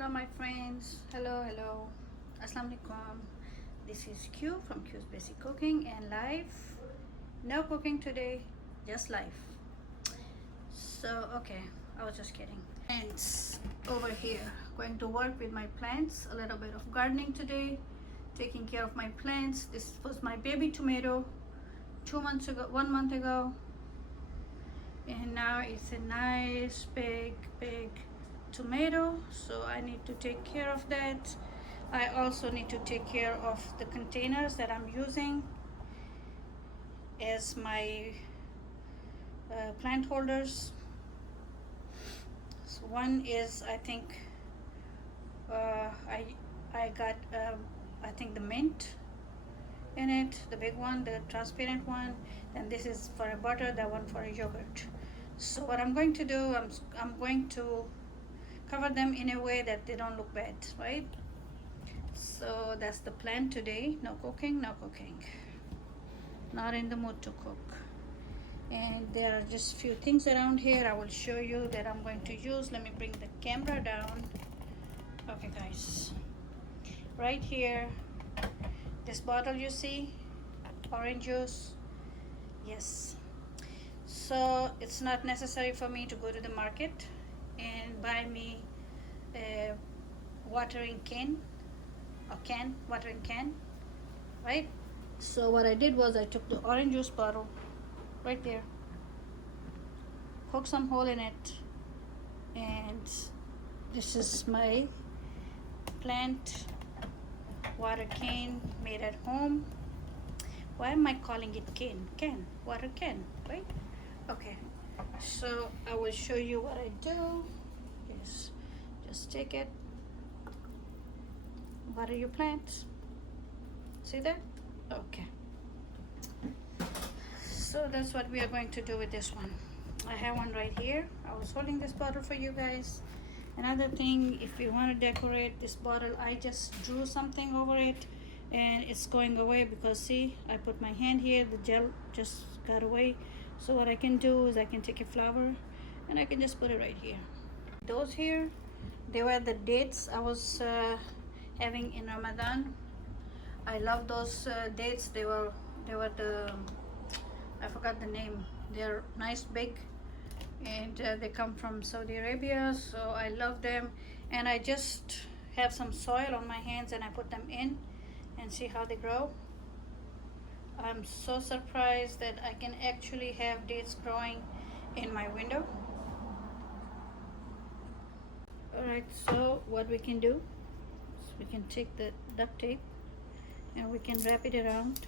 Hello my friends, hello, assalamu alaikum. This is Q from Q's Basic Cooking and Life. No cooking today, just life. So okay, I was just kidding. Plants over here, going to work with my plants, a little bit of gardening today, taking care of my plants. This was my baby tomato 2 months ago, 1 month ago, and now it's a nice big tomato, so I need to take care of that. I also need to take care of the containers that I'm using as my plant holders. So one is, I think I got I think the mint in it, the big one, the transparent one. And this is for a butter, that one for a yogurt. So what I'm going to do, I'm going to cover them in a way that they don't look bad, right? So that's the plan today. No cooking, not in the mood to cook. And there are just few things around here I will show you that I'm going to use. Let me bring the camera down. Okay guys, right here, this bottle you see, orange juice. Yes, so it's not necessary for me to go to the market and buy me a watering can, watering can, right? So what I did was I took the orange juice bottle right there, poked some hole in it, and this is my plant water can made at home. Why am I calling it can, water can, right? Okay, so I will show you what I do. Yes, just take it, water your plants. See that? Okay, so that's what we are going to do with this one. I have one right here. I was holding this bottle for you guys. Another thing, if you want to decorate this bottle, I just drew something over it and it's going away because see, I put my hand here, the gel just got away. So what I can do is I can take a flower and I can just put it right here. Those here, they were the dates I was having in Ramadan. I love those dates. They were the, I forgot the name. They're nice big, and they come from Saudi Arabia, so I love them. And I just have some soil on my hands and I put them in and see how they grow. I'm so surprised that I can actually have dates growing in my window. Alright, so what we can do is we can take the duct tape and we can wrap it around.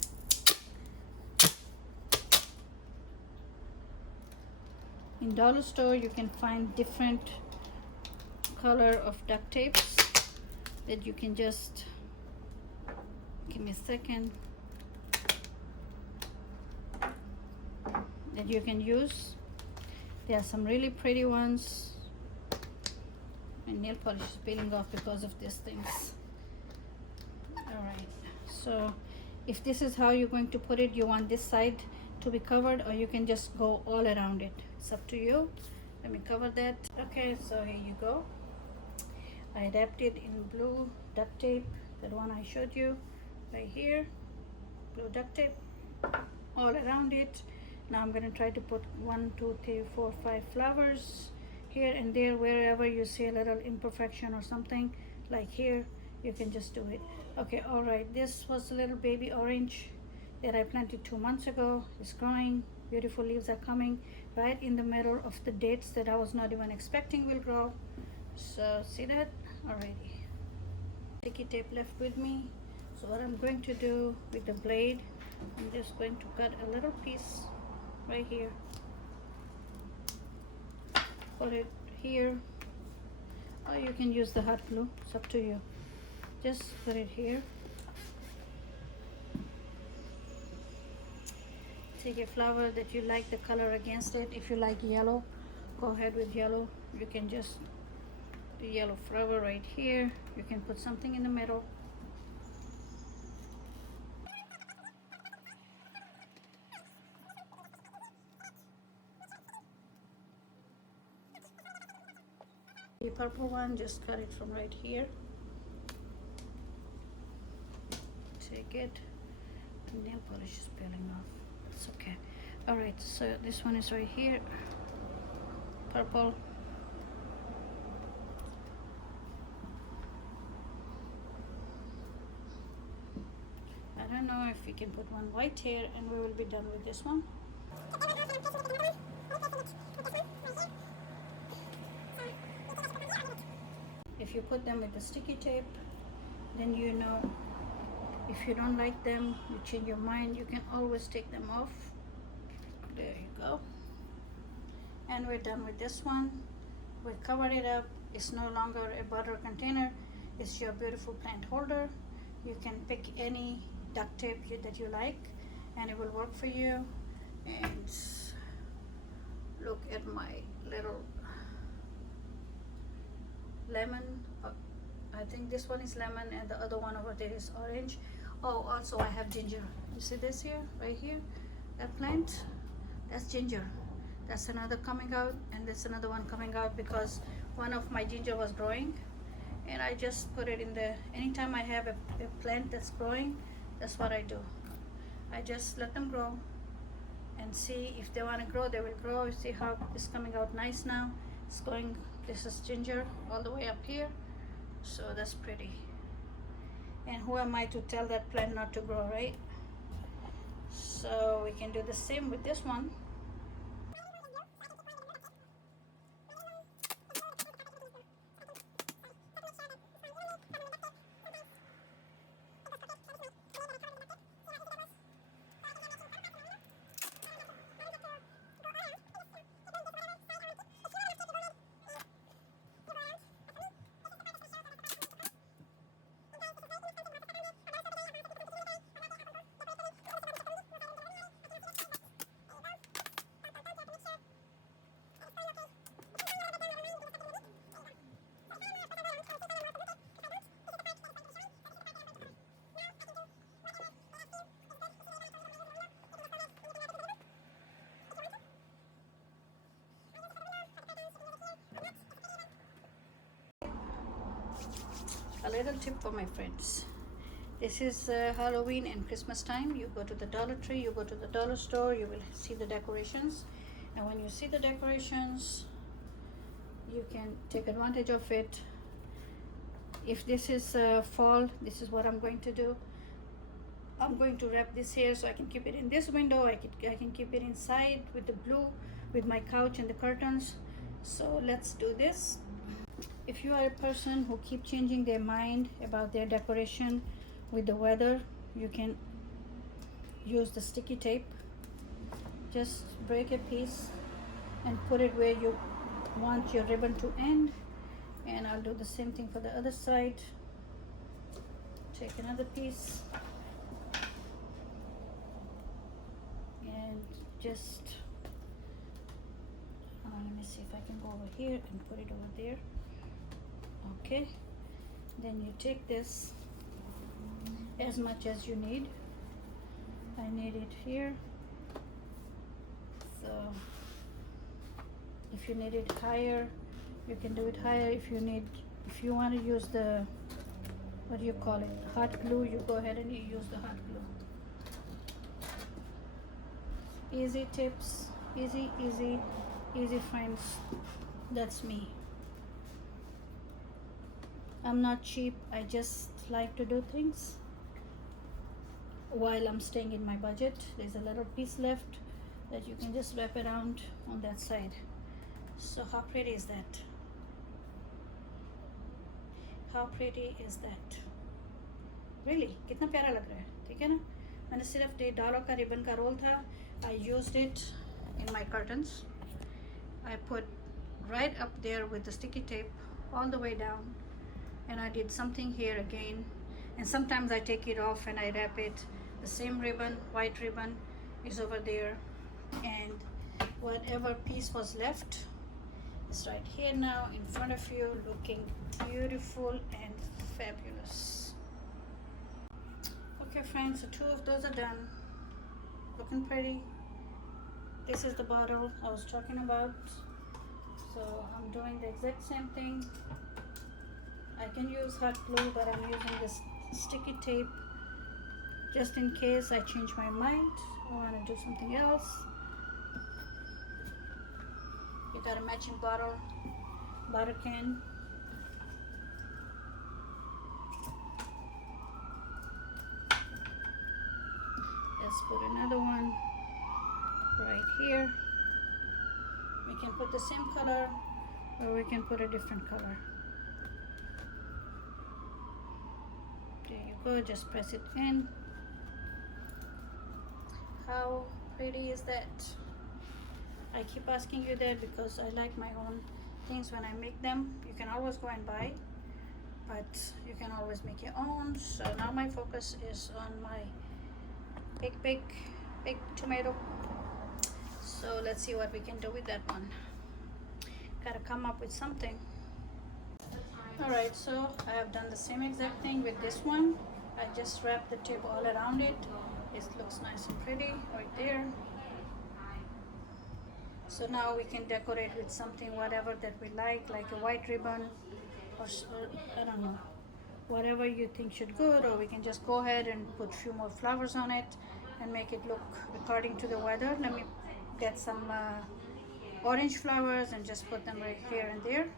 In dollar store you can find different color of duct tapes that you can just, give me a second, that you can use. There are some really pretty ones. My nail polish is peeling off because of these things. Alright, so if this is how you're going to put it, you want this side to be covered, or you can just go all around it. It's up to you. Let me cover that. Okay, so here you go. I wrapped it in blue duct tape, that one I showed you right here. Blue duct tape all around it. Now I'm going to try to put 1 2 3 4 5 flowers here and there. Wherever you see a little imperfection or something, like here, you can just do it. Okay, all right, this was a little baby orange that I planted 2 months ago. It's growing, beautiful leaves are coming right in the middle of the dates that I was not even expecting will grow. So see that? Alrighty, sticky tape left with me. So what I'm going to do with the blade, I'm just going to cut a little piece right here, put it here, or you can use the hot glue, it's up to you. Just put it here. Take a flower that you like the color against it. If you like yellow, go ahead with yellow. You can just do yellow flower right here. You can put something in the middle. The purple one, just cut it from right here. Take it. Nail polish is peeling off. It's okay. All right, so this one is right here. Purple. I don't know if we can put one white here, and we will be done with this one. If you put them with the sticky tape, then you know, if you don't like them, you change your mind, you can always take them off. There you go. And we're done with this one. We covered it up. It's no longer a butter container. It's your beautiful plant holder. You can pick any duct tape that you like, and it will work for you. And look at my little lemon. I think this one is lemon, and the other one over there is orange. Oh, also I have ginger. You see this here, right here, that plant? That's ginger. That's another coming out, and there's another one coming out because one of my ginger was growing, and I just put it in the, anytime I have a plant that's growing, that's what I do. I just let them grow and see if they want to grow, they will grow. You see how it's coming out nice now. It's going, this is ginger all the way up here, so that's pretty. And who am I to tell that plant not to grow, right? So we can do the same with this one. A little tip for my friends. This is Halloween and Christmas time. You go to the Dollar Tree, you go to the dollar store, you will see the decorations. And when you see the decorations, you can take advantage of it. If this is fall, this is what I'm going to do. I'm going to wrap this here so I can keep it in this window. I can keep it inside with the blue, with my couch and the curtains. So let's do this. If you are a person who keep changing their mind about their decoration with the weather, you can use the sticky tape. Just break a piece and put it where you want your ribbon to end. And I'll do the same thing for the other side. Take another piece and just let me see if I can go over here and put it over there. Okay, then you take this as much as you need. I need it here, so if you need it higher, you can do it higher. If you want to use the, what do you call it, hot glue, you go ahead and you use the hot glue. Easy tips, easy friends. That's me. I'm not cheap. I just like to do things while I'm staying in my budget. There's a little piece left that you can just wrap around on that side. So how pretty is that? How pretty is that? Really, कितना प्यारा लग रहा है, ठीक है ना? मैंने सिर्फ $1 का रिबन का रोल था. I used it in my curtains. I put right up there with the sticky tape all the way down. And I did something here again, and sometimes I take it off and I wrap it. The same ribbon, white ribbon, is over there, and whatever piece was left is right here now in front of you, looking beautiful and fabulous. Okay friends, so 2 of those are done, looking pretty. This is the bottle I was talking about. So I'm doing the exact same thing. I can use hot glue, but I'm using this sticky tape just in case I change my mind. I want to do something else. You got a matching bottle can. Let's put another one right here. We can put the same color or we can put a different color. There you go, just press it in. How pretty is that? I keep asking you that because I like my own things when I make them. You can always go and buy, but you can always make your own. So now my focus is on my big tomato. So let's see what we can do with that one. Gotta come up with something. Alright, so I have done the same exact thing with this one. I just wrapped the tape all around it. It looks nice and pretty right there. So now we can decorate with something, whatever that we like a white ribbon or I don't know, whatever you think should good, or we can just go ahead and put a few more flowers on it and make it look according to the weather. Let me get some orange flowers and just put them right here and there.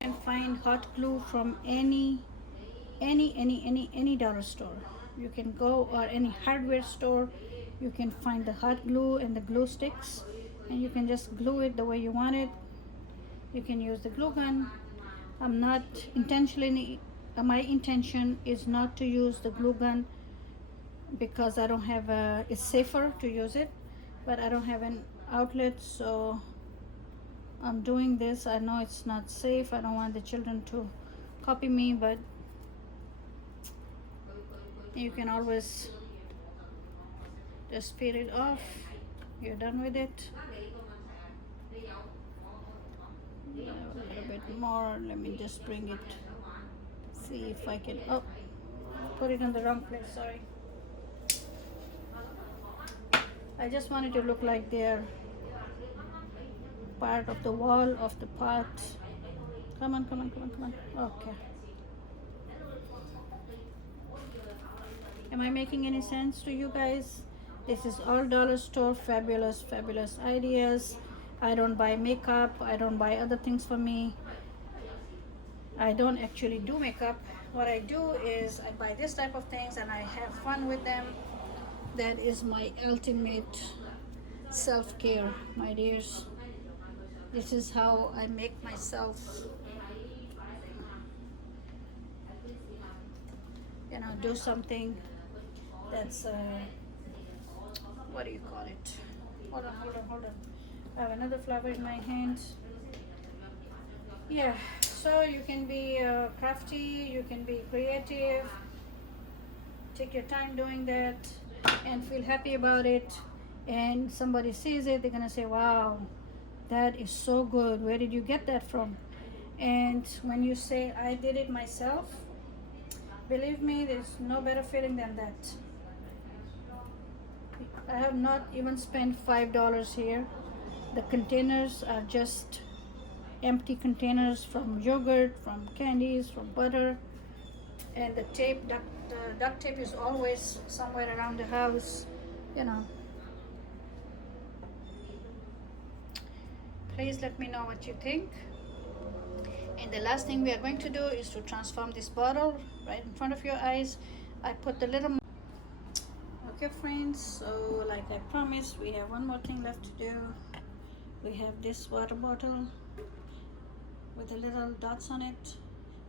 Can find hot glue from any dollar store. You can go, or any hardware store, you can find the hot glue and the glue sticks, and you can just glue it the way you want it. You can use the glue gun. I'm not intentionally, my intention is not to use the glue gun because I don't have a, it's safer to use it, but I don't have an outlet, so I'm doing this. I know it's not safe. I don't want the children to copy me, but you can always just peel it off. You're done with it. A little bit more. Let me just bring it. See if I can. Oh, put it in the wrong place. Sorry. I just wanted to look like they're part of the wall of the pot. Come on. Okay. Am I making any sense to you guys? This is all dollar store, fabulous ideas. I don't buy makeup. I don't buy other things for me. I don't actually do makeup. What I do is I buy this type of things and I have fun with them. That is my ultimate self-care, my dears. This is how I make myself, do something that's, what do you call it? Hold on. I have another flower in my hand. Yeah, so you can be crafty, you can be creative. Take your time doing that and feel happy about it. And somebody sees it, they're gonna say, wow, that is so good. Where did you get that from? And when you say, I did it myself, believe me, there's no better feeling than that. I have not even spent $5 here. The containers are just empty containers from yogurt, from candies, from butter. And the tape, the duct tape is always somewhere around the house, Please let me know what you think. And the last thing we are going to do is to transform this bottle right in front of your eyes. I put the little, Okay friends, so like I promised, we have one more thing left to do. We have this water bottle with the little dots on it.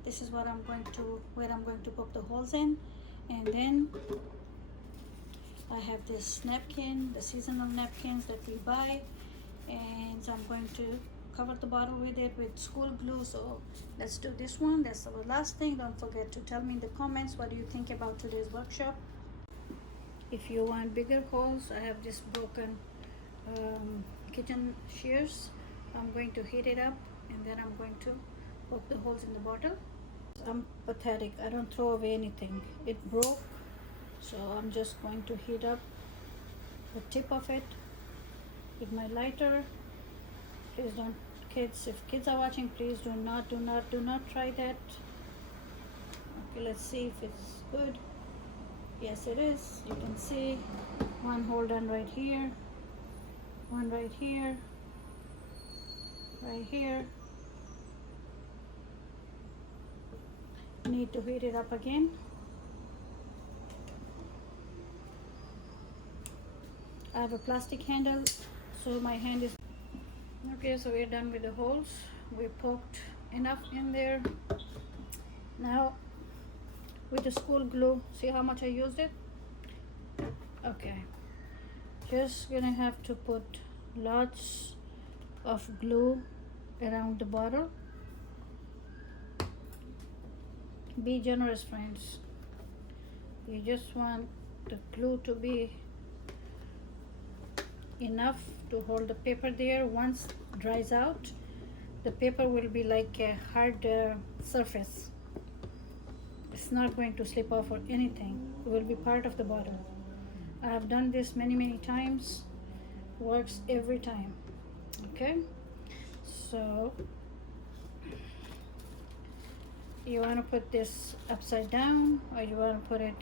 This is what where I'm going to poke the holes in. And then I have this napkin, the seasonal napkins that we buy, and so I'm going to cover the bottle with it with school glue. So let's do this one. That's our last thing. Don't forget to tell me in the comments what do you think about today's workshop. If you want bigger holes, I have this broken kitchen shears. I'm going to heat it up and then I'm going to poke the holes in the bottle. I'm pathetic. I don't throw away anything. It broke, so I'm just going to heat up the tip of it with my lighter. Please don't, kids, if kids are watching, please do not try that. Okay, let's see if it's good. Yes, it is. You can see one hole done right here, one right here, right here. Need to heat it up again. I have a plastic handle, so my hand is okay. So we're done with the holes. We poked enough in there. Now with the school glue, see how much I used it? Okay, just gonna have to put lots of glue around the bottle. Be generous, friends. You just want the glue to be enough to hold the paper there. Once it dries out, the paper will be like a hard surface. It's not going to slip off or anything. It will be part of the bottle. I have done this many times. Works every time. Okay, so you want to put this upside down, or you want to put it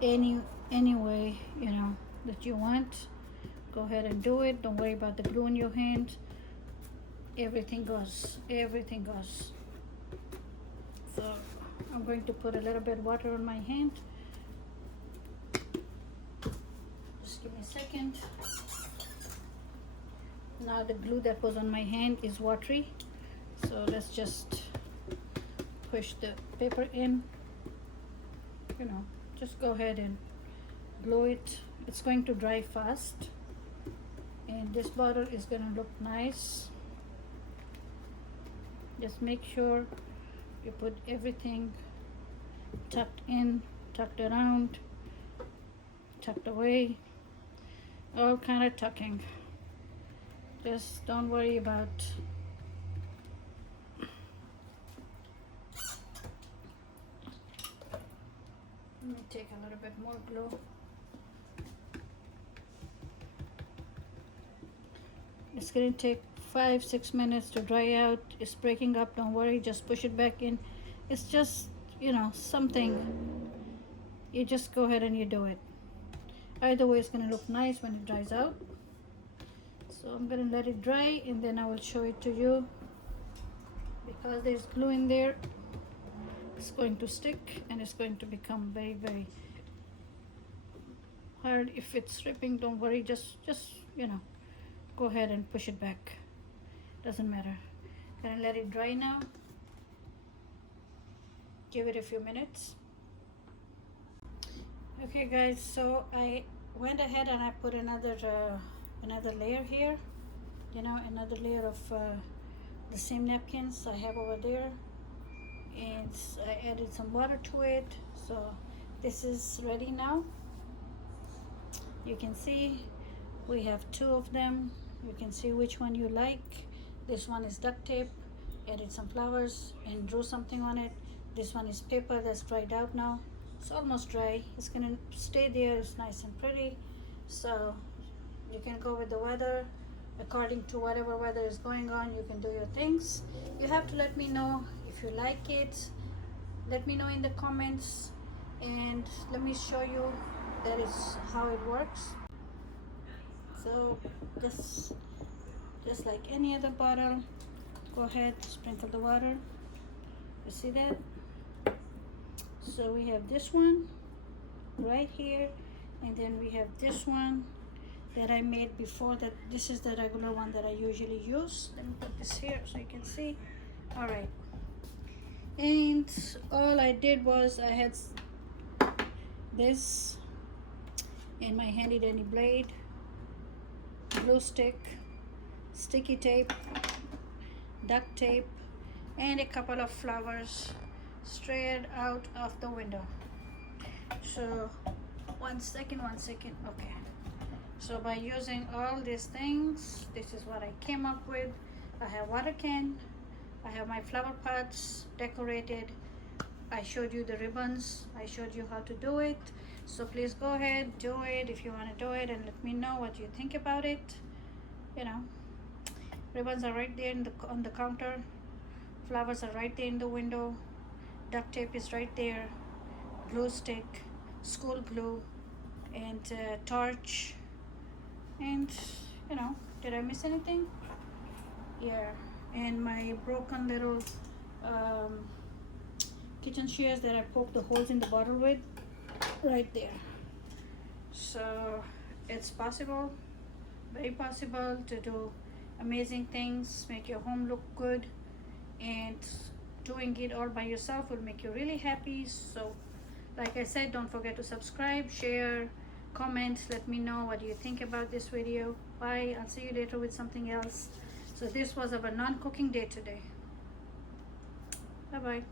any way that you want. Go ahead and do it. Don't worry about the glue in your hand. Everything goes. So I'm going to put a little bit of water on my hand. Just give me a second. Now the glue that was on my hand is watery, so let's just push the paper in. Just go ahead and glue it. It's going to dry fast, and this bottle is going to look nice. Just make sure you put everything tucked in, tucked around, tucked away, all kind of tucking. Just don't worry about let me take a little bit more glue. It's going to take 5-6 minutes to dry out. It's breaking up. Don't worry, just push it back in. It's just something, you just go ahead and you do it. Either way, it's going to look nice when it dries out. So I'm going to let it dry and then I will show it to you. Because there's glue in there, it's going to stick and it's going to become very hard. If it's ripping, don't worry, just go ahead and push it back. Doesn't matter. Gonna let it dry now. Give it a few minutes. Okay guys, so I went ahead and I put another layer here, another layer of the same napkins I have over there, and I added some water to it. So this is ready now. You can see we have 2 of them. You can see which one you like. This one is duct tape, added some flowers and drew something on it. This one is paper that's dried out now. It's almost dry. It's gonna stay there. It's nice and pretty. So you can go with the weather. According to whatever weather is going on, you can do your things. You have to let me know if you like it. Let me know in the comments, and let me show you that is how it works. So just like any other bottle, go ahead, sprinkle the water. You see that? So we have this one right here, And then we have this one that I made before. That this is the regular one that I usually use. Let me put this here so you can see. All right, and all I did was I had this in my handy dandy blade, glue stick, sticky tape, duct tape, and a couple of flowers straight out of the window. So one second, okay. So by using all these things, this is what I came up with. I have water can, I have my flower pots decorated, I showed you the ribbons, I showed you how to do it. So please go ahead, do it if you want to do it, and let me know what you think about it. You know, ribbons are right there on the counter, flowers are right there in the window, duct tape is right there, glue stick, school glue, and torch, and you know, did I miss anything? Yeah, and my broken little kitchen shears that I poked the holes in the bottle with, right there. So it's possible, very possible, to do amazing things, make your home look good, and doing it all by yourself will make you really happy. So like I said, don't forget to subscribe, share, comment, let me know what you think about this video. Bye, I'll see you later with something else. So this was our non-cooking day today. Bye bye.